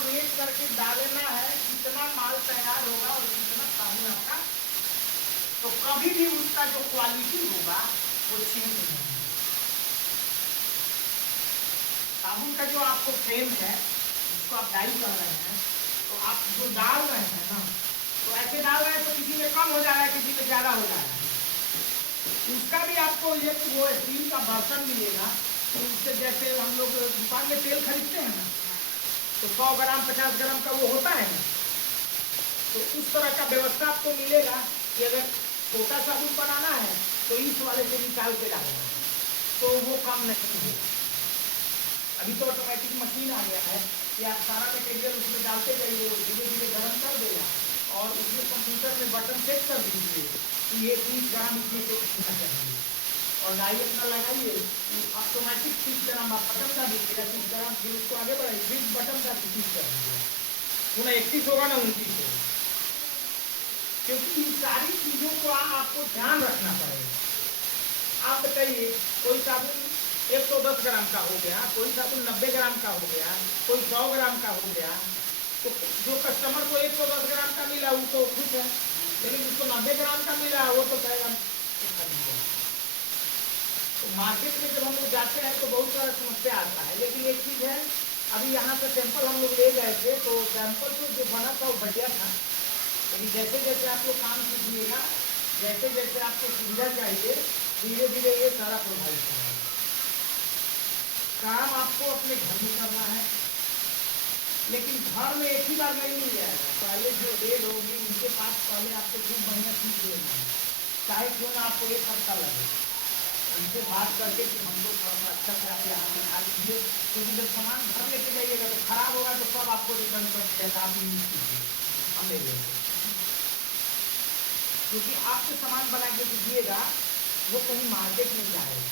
Wait करके डालना है कितना माल तैयार होगा और कितना साबुन आपका, तो कभी भी उसका जो क्वालिटी होगा वो चेंज नहीं होगा। साबुन का जो आपको फ्रेम है जिसको आप डाई कर रहे हैं, तो आप जो डाल रहे हैं ना, तो ऐसे डाल रहे हैं तो किसी में कम हो जा रहा है, किसी में ज़्यादा हो जा रहा है। उसका भी आपको एक वो स्टील का बर्तन मिलेगा, तो उससे जैसे हम लोग दुकान में तेल खरीदते हैं ना, तो 100 ग्राम 50 ग्राम का वो होता है ना, तो उस तरह का व्यवस्था आपको मिलेगा कि अगर छोटा साबुन बनाना है तो इस वाले से निकाल के डालना है, तो वो काम नहीं है। अभी तो ऑटोमेटिक मशीन आ गया है कि आप सारा मटेरियल उसमें डालते जाइए, वो धीरे धीरे गर्म कर देगा और उसमें कंप्यूटर में बटन सेट कर दीजिए कि ये 30 ग्राम इसमें से कितना चाहिए, और डाई अपना लगाइए, ऑटोमेटिक 30 ग्राम आप बटन का दीजिएगा, 30 ग्राम फिर उसको आगे बढ़ाइए, फिर बटन का 30 कर दीजिएगा, ना 31 होगा ना 29 होगा। क्योंकि इन सारी चीज़ों को आपको ध्यान रखना पड़ेगा। आप बताइए, कोई साबुन 110 ग्राम का हो गया, कोई साबुन 90 ग्राम का हो गया, कोई 100 ग्राम का हो गया, तो जो कस्टमर को 110 ग्राम का मिला वो तो खुश है, लेकिन जिसको 90 ग्राम का मिला वो तो कहेगा। तो मार्केट में जब हम लोग जाते हैं तो बहुत सारा समस्या आता है, लेकिन एक चीज़ है, अभी यहाँ से सैंपल हम लोग ले गए थे, तो सैंपल जो बना था वो बढ़िया था, लेकिन जैसे जैसे आप लोग काम कीजिएगा, जैसे जैसे आपको सुविधा चाहिए, धीरे धीरे ये सारा प्रभावित होगा। काम आपको अपने घर में करना है, लेकिन घर में एक ही बार नहीं मिल जाएगा, पहले जो रेड होगी उनके पास पहले आपको खूब बढ़िया सीख लेना है, चाहे क्यों ना आपको 1 हफ्ता लगे, उनसे बात करके कि हम लोग थोड़ा सा अच्छा से आप यहाँ से खा लीजिए, क्योंकि जब सामान घर लेके जाइएगा तो खराब होगा तो सब आपको रिटर्न कर देगा, आप यूज कीजिए, हम ले लेंगे। क्योंकि आपके सामान बना के दीजिएगा वो कहीं मार्केट में जाएगा,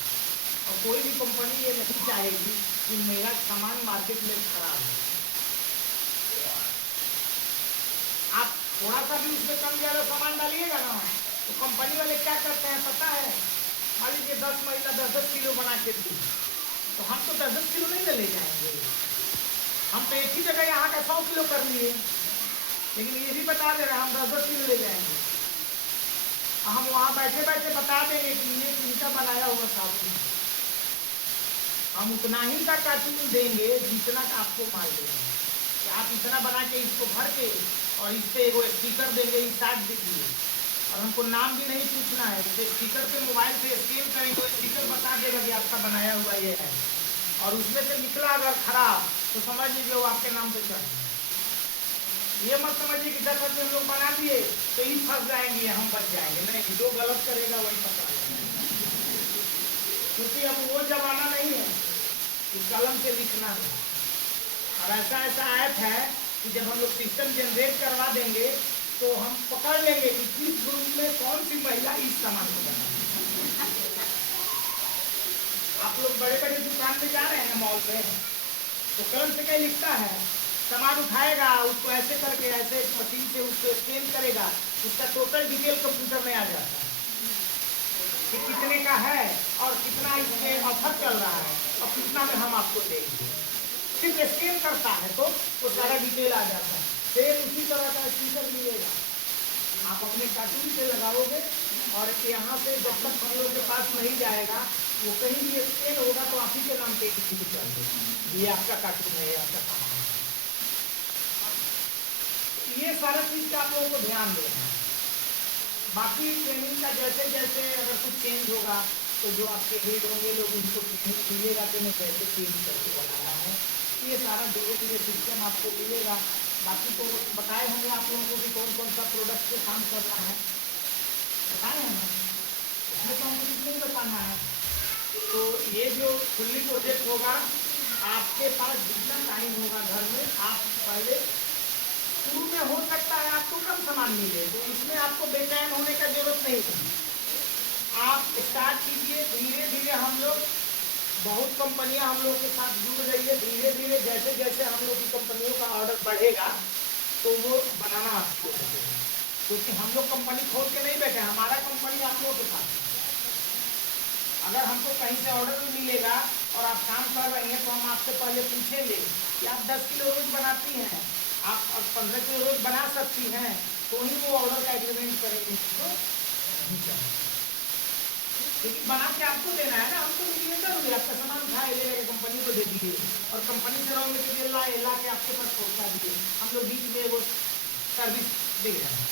और कोई भी कंपनी ये नहीं चाहेगी कि मेरा सामान मार्केट में खराब है। आप थोड़ा सा भी उसमें कम ज़्यादा सामान डालिएगा ना, तो कंपनी वाले क्या करते हैं पता है, मान लीजिए 10 महिला 10-10 किलो बना के दी, तो हम तो 10-10 किलो नहीं ले जाएंगे, हम तो एक ही जगह यहाँ का 100 किलो कर लिए, लेकिन ये भी बता दे रहे हैं हम 10-10 किलो ले जाएंगे, हम वहाँ बैठे बैठे बता देंगे कि ये इनका बनाया हुआ साबुन, हम उतना ही का कार्टून देंगे जितना का आपको माल देंगे, कि आप इतना बना के इसको भर के और इस पर एगो स्टिकर देंगे, इस साथ दीजिए, और हमको नाम भी नहीं पूछना है, तो स्टिकर पे मोबाइल से स्कैन करेंगे तो स्टिकर बता देगा कि आपका बनाया हुआ ये है, और उसमें से निकला अगर खराब तो समझ लीजिए वो आपके नाम पे चढ़, ये मत समझिए कि 10 रुपये हम लोग बना दिए तो ही फंस जाएंगे, हम बच जाएंगे, नहीं, जो गलत करेगा वही पकड़ा जाएगा, क्योंकि अब वो जमाना नहीं है कि कलम से लिखना है, और ऐसा ऐसा ऐप है कि जब हम लोग सिस्टम जनरेट करवा देंगे तो हम पकड़ लेंगे कि किस ग्रुप में कौन सी महिला इस सामान को बना। आप लोग बड़े बड़े दुकान पे जा रहे हैं मॉल पे, तो कलम से क्या लिखता है, सामान उठाएगा उसको ऐसे करके ऐसे मशीन से उसको स्कैन करेगा, उसका टोटल डिटेल कंप्यूटर में आ जाता है कि कितने का है और कितना इसमें ऑफर चल रहा है और कितना में हम आपको देंगे, सिर्फ स्कैन करता है तो वो सारा डिटेल आ जाता है। फिर उसी तरह का स्टिकर मिलेगा, आप अपने कार्टून से लगाओगे, और यहाँ से जब तक हम लोग के पास नहीं जाएगा वो कहीं भी स्कैन होगा तो आप ही के नाम पे किसी को चल देगा, ये आपका कार्टून है, ये आपका सामान है। ये सारा चीज़ का आप लोगों को ध्यान देना है। बाकी ट्रेनिंग का जैसे जैसे अगर कुछ चेंज होगा तो जो आपके हेड होंगे लोग उनको ट्रेनिंग मिलेगा कि मैं कैसे चेंज करके बनाया है, ये सारा धीरे धीरे सिस्टम आपको मिलेगा। बाकी तो बताए होंगे आप लोगों को कि कौन कौन सा प्रोडक्ट पे काम करना है, बताए हैं ना, उसमें तो हमको कुछ नहीं बताना है। तो ये जो फुल्ली प्रोजेक्ट होगा, आपके पास जितना टाइम होगा घर में, आप पहले शुरू में हो सकता है आपको कम सामान मिले, तो इसमें आपको बेचैन होने का जरूरत नहीं है, आप स्टार्ट कीजिए धीरे धीरे। हम लोग बहुत कंपनियां हम लोग के साथ जुड़ रही है, धीरे धीरे जैसे जैसे हम लोग की कंपनियों का ऑर्डर बढ़ेगा तो वो बनाना आपको, क्योंकि हम लोग कंपनी खोल के नहीं बैठे, हमारा कंपनी आप लोगों के साथ। अगर हमको कहीं से ऑर्डर भी मिलेगा और आप काम कर रहे हैं तो हम आपसे आपसे पहले पूछेंगे कि आप 10 किलो रोज बनाती हैं, आप 15 किलो रोज बना सकती हैं, तो ही वो ऑर्डर का एग्रीमेंट करेंगे। तो नहीं चाहिए, क्योंकि बना के आपको देना है ना, हम तो मीडिएटर हुए, आपका सामान उठाए ले जाके कंपनी को दे दिए और कंपनी से रॉ मटेरियल ला के आपके पास पहुंचा दिए, हम लोग बीच में वो सर्विस दे रहे हैं।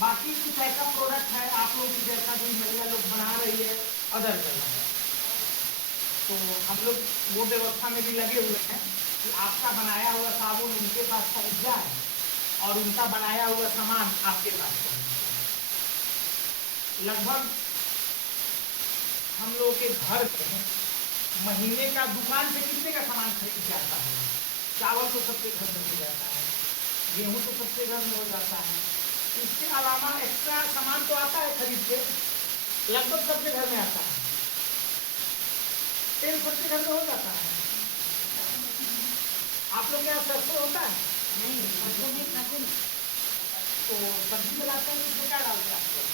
बाकी कुछ ऐसा प्रोडक्ट है आप लोग की जैसा भी महिला लोग बना रही है अदर जगह है, तो हम लोग वो व्यवस्था में भी लगे हुए हैं कि आपका बनाया हुआ साबुन उनके पास पहुंच जाए और उनका बनाया हुआ सामान आपके पास पहुंच जाए। लगभग हम लोग के घर में महीने का दुकान से कितने का सामान खरीद जाता है? चावल तो सबके घर में हो जाता है, गेहूं तो सबके घर में हो जाता है, इसके अलावा एक्स्ट्रा सामान तो आता है खरीद के, लगभग सबके घर में आता है। तेल सबके घर में हो जाता है। आप लोग क्या सरसों होता है? नहीं, सरसों नहीं खाते। तो सब्जी बनाते हैं उसमें क्या डालते हैं आप लोग?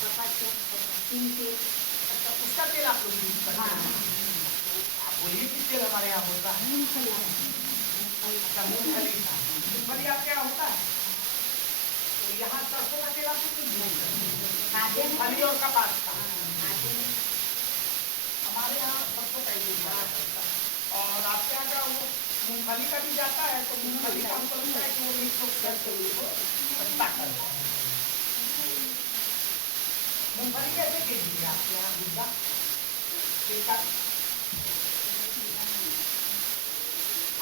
अच्छा, उसका तेल आप लोग यूज करते हैं? आप बोलिए कि तेल हमारे यहाँ होता है। अच्छा, मूंगफली का। मूंगफली आपके यहाँ होता है? तो यहाँ सरसों का तेल आप लोग मूंगफली और कपास का। हमारे यहाँ सरसों का यूज होता है और आपके यहाँ का वो मूंगफली का भी जाता है, तो मूंगफली का हमको लगता है कि वो मिक्स करके उसको अच्छा करते हैं। मूंगफली कैसे केजी है आपके यहाँ गुड्डा?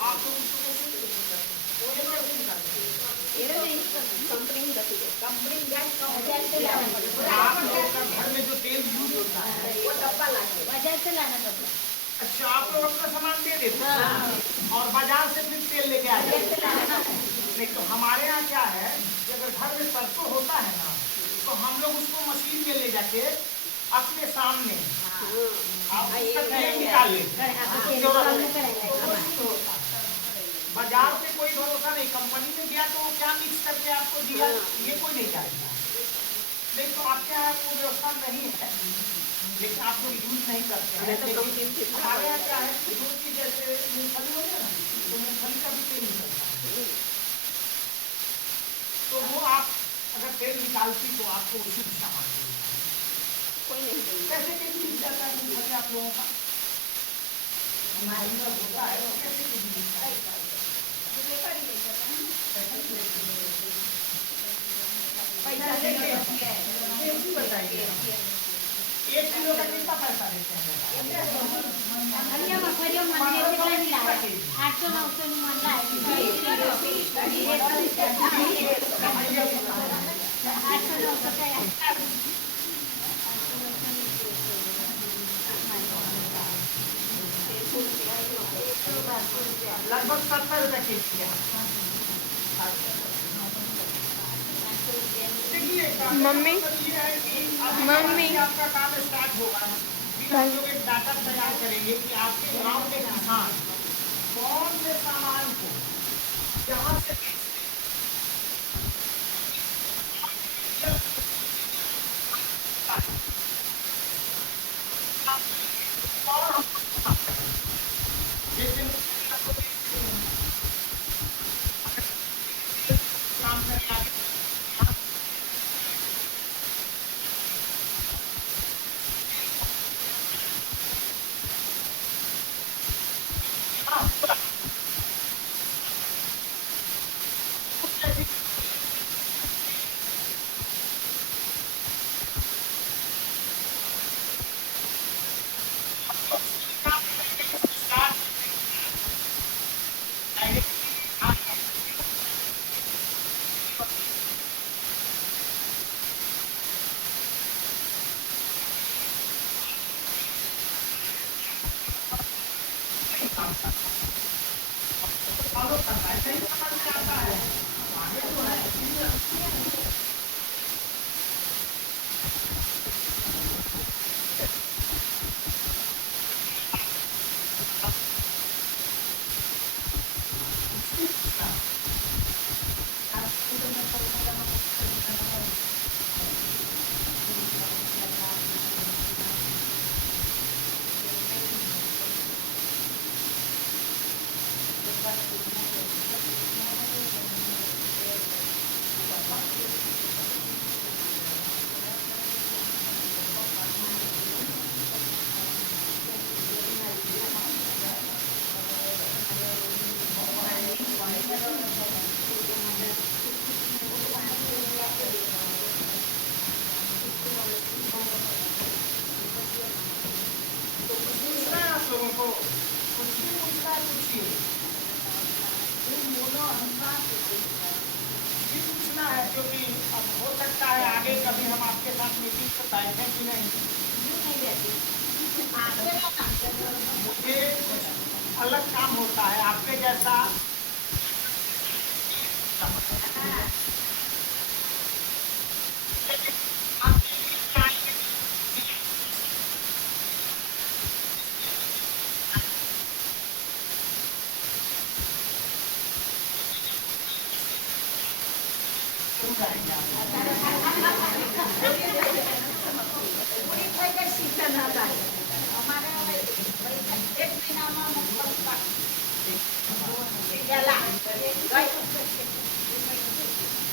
आप लोग उसको कैसे करते हैं? आप लोग का घर में जो तेल यूज होता है वो डब्बा बाजार से लाना पड़ता है। अच्छा, आप लोग अपना सामान दे देते हैं और बाजार से फिर तेल लेके आ जाते हैं। नहीं तो हमारे यहाँ क्या है कि अगर घर में सरसों होता है ना, तो हम लोग उसको मशीन में ले जाके अपने सामने उसका तेल निकाल लेते हैं। बाजार पे कोई भरोसा नहीं, कंपनी में गया तो वो क्या मिक्स करके आपको दिया ये कोई नहीं जानता। नहीं तो आपके यहाँ वो व्यवस्था नहीं है, लेकिन आप लोग यूज नहीं करते हैं। हमारे यहाँ क्या है जो चीज जैसे मूंगफली हो गया ना, तो मूंगफली का भी तेल निकलता है, तो वो आप अगर तेल निकालती तो आपको उसी सामान कोई नहीं कैसे केजी मिल जाता है मूंगफली आप लोगों का? हमारे यहाँ होता है वो कैसे केजी मिलता है? बताइए 1 किलो का कितना पैसा देते हैं? 800-900 लगभग 70 रुपये केजी है। मम्मी आपका काम स्टार्ट होगा, फिर हम लोग एक डाटा तैयार करेंगे कि आपके गांव के किसान कौन से सामान को जहाँ से काम करना फॉलो करना है, सही समझ में आता है आगे जो है तो कुछ पूछना है आप लोगों को, कुछ भी पूछना है पूछिए, भी पूछना है, क्योंकि अब हो सकता है आगे कभी हम आपके साथ मीटिंग पे बैठे कि नहीं। मुझे कुछ अलग काम होता है आपके जैसा। Dạ lại. Đây.